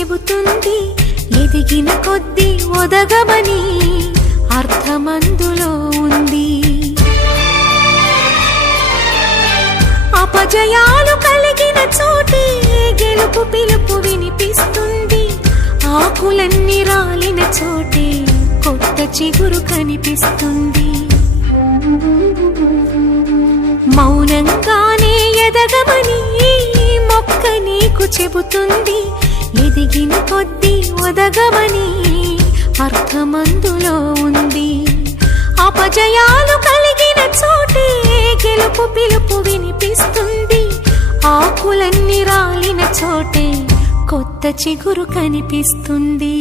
చెబుతుంది, ఎదిగిన కొద్దీ ఒదగమని అర్థమందులో ఉంది. అపజయాలు కలిగిన చోటే గెలుపు పిలుపు వినిపిస్తుంది, ఆకులన్నీ రాలిన చోటే కొత్త చిగురు కనిపిస్తుంది. మౌనంగానే ఎదగమని మొక్క నీకు చెబుతుంది, ఎదిగిన కొద్దీ ఒదగమని అర్థమందులో ఉంది. అపజయాలు కలిగిన చోటే గెలుపు పిలుపు వినిపిస్తుంది, ఆకులన్నీ రాలిన చోటే కొత్త చిగురు కనిపిస్తుంది.